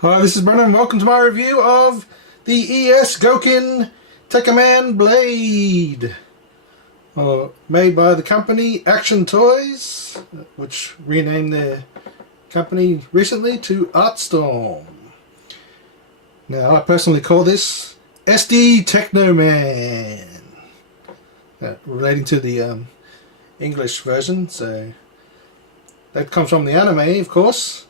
Hi, this is Brennan. Welcome to my review of the ES Gokin Tekkaman Blade. Made by the company Action Toys, which renamed their company recently to Artstorm. Now, I personally call this SD Technoman, relating to the English version. So that comes from the anime, of course.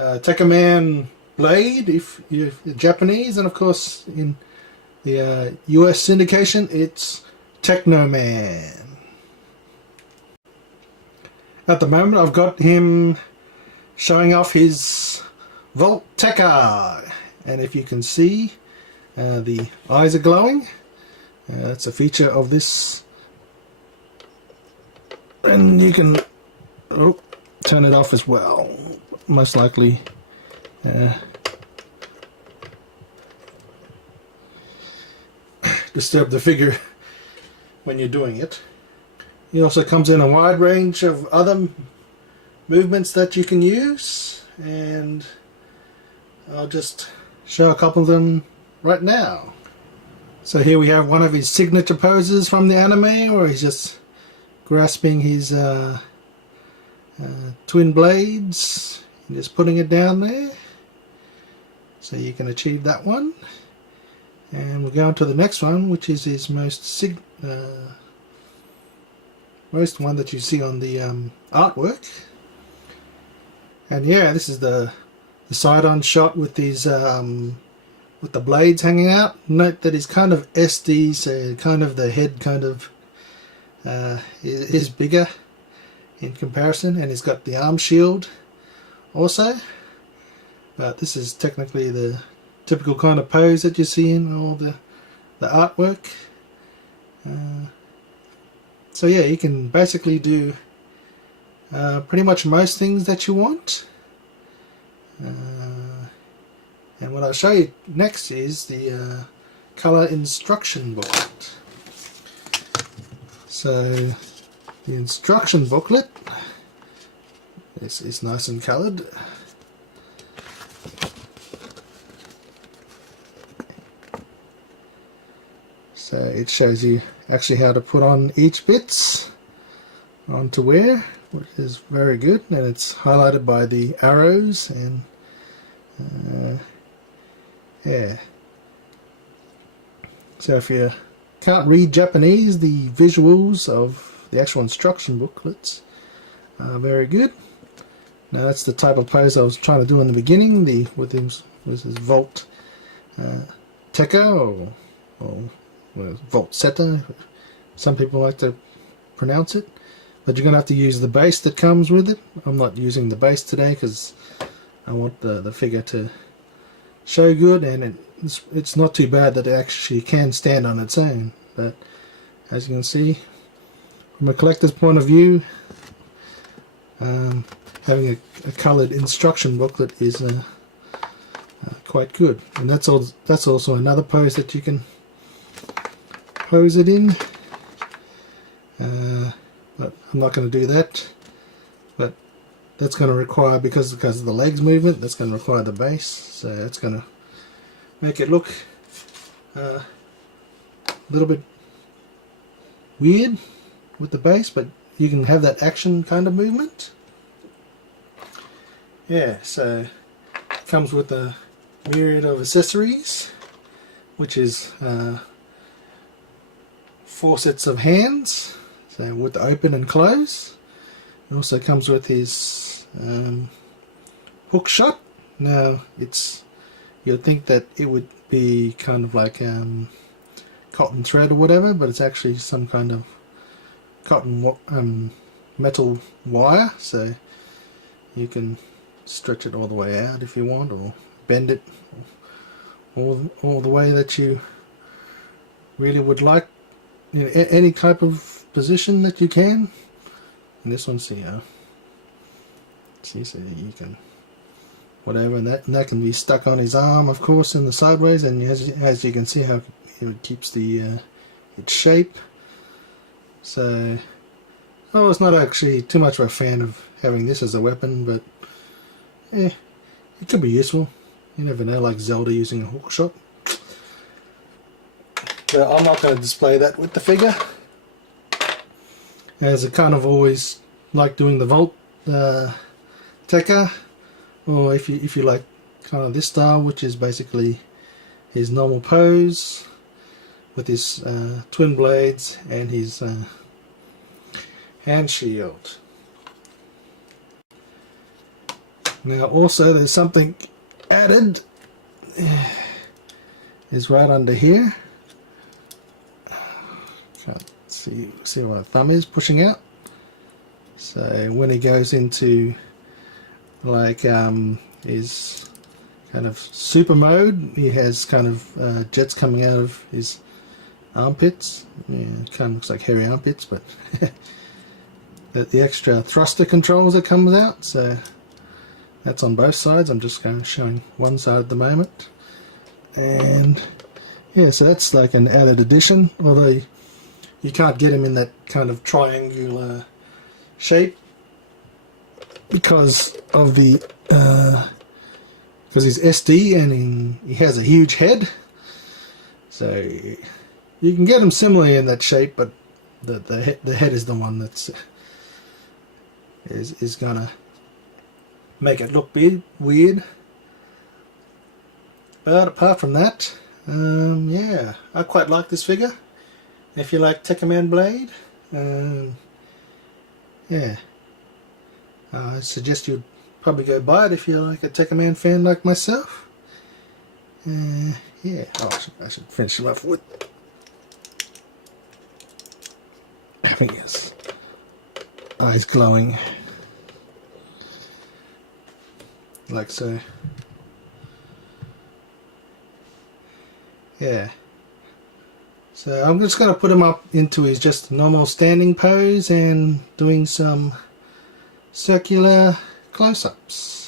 Tekkaman Blade if you're Japanese, and of course in the US syndication it's Technoman. At the moment I've got him showing off his Volt Tekka, and if you can see the eyes are glowing. That's a feature of this, and you can turn it off as well. Most likely disturb the figure when you're doing it. It also comes in a wide range of other movements that you can use, and I'll just show a couple of them right now. So here we have one of his signature poses from the anime, where he's just grasping his twin blades and just putting it down there. So you can achieve that one, and we'll go on to the next one, which is his most one that you see on the artwork. And yeah, this is the side-on shot with these with the blades hanging out. Note that it's kind of SD, so kind of the head kind of is bigger in comparison, and he's got the arm shield also. But this is technically the typical kind of pose that you see in all the artwork. So yeah, you can basically do pretty much most things that you want. And what I'll show you next is the color instruction booklet. So the instruction booklet is nice and colored. So it shows you actually how to put on each bits onto wear, which is very good, and it's highlighted by the arrows, and yeah. So if you can't read Japanese, the visuals of the actual instruction booklets are very good. Now that's the type of pose I was trying to do in the beginning, with his Volt Tekka, or Volt Seta, some people like to pronounce it, but you're going to have to use the base that comes with it. I'm not using the base today because I want the figure to show good, and it's not too bad that it actually can stand on its own. But as you can see, from a collector's point of view, having a coloured instruction booklet is quite good. And that's also another pose that you can pose it in, but I'm not going to do that. But that's going to require, because of the legs movement, that's going to require the base, so it's going to make it look a little bit weird with the base, but you can have that action kind of movement. Yeah, so it comes with a myriad of accessories, which is 4 sets of hands, so with the open and close. It also comes with his hook shot. Now you'd think that it would be kind of like cotton thread or whatever, but it's actually some kind of cotton metal wire, so you can stretch it all the way out if you want, or bend it all the way that you really would like. Any type of position that you can. And this one's so you can whatever, and that can be stuck on his arm, of course, in the sideways, and as you can see how it keeps its shape. So I was not actually too much of a fan of having this as a weapon, but it could be useful. You never know, like Zelda using a hook shot. But I'm not going to display that with the figure, as I kind of always like doing the Volt Tekka, or if you like kind of this style, which is basically his normal pose with his twin blades and his hand shield. Now also there's something added, is right under here. Can't see where the thumb is pushing out. So when he goes into like his kind of super mode, he has kind of jets coming out of his armpits. Yeah, kind of looks like hairy armpits, but the extra thruster controls that comes out. So that's on both sides. I'm just kind of showing one side at the moment. And yeah, so that's like an added addition, although you can't get him in that kind of triangular shape because of the because he's SD and he has a huge head. So you can get him similarly in that shape, but the head is the one that's is gonna make it look weird. But apart from that, yeah, I quite like this figure. If you like Tekkaman Blade, yeah, I suggest you'd probably go buy it if you're like a Tekkaman fan like myself. Yeah, oh, I should finish him off with having his eyes glowing like so. Yeah, so I'm just going to put him up into his just normal standing pose and doing some circular close-ups.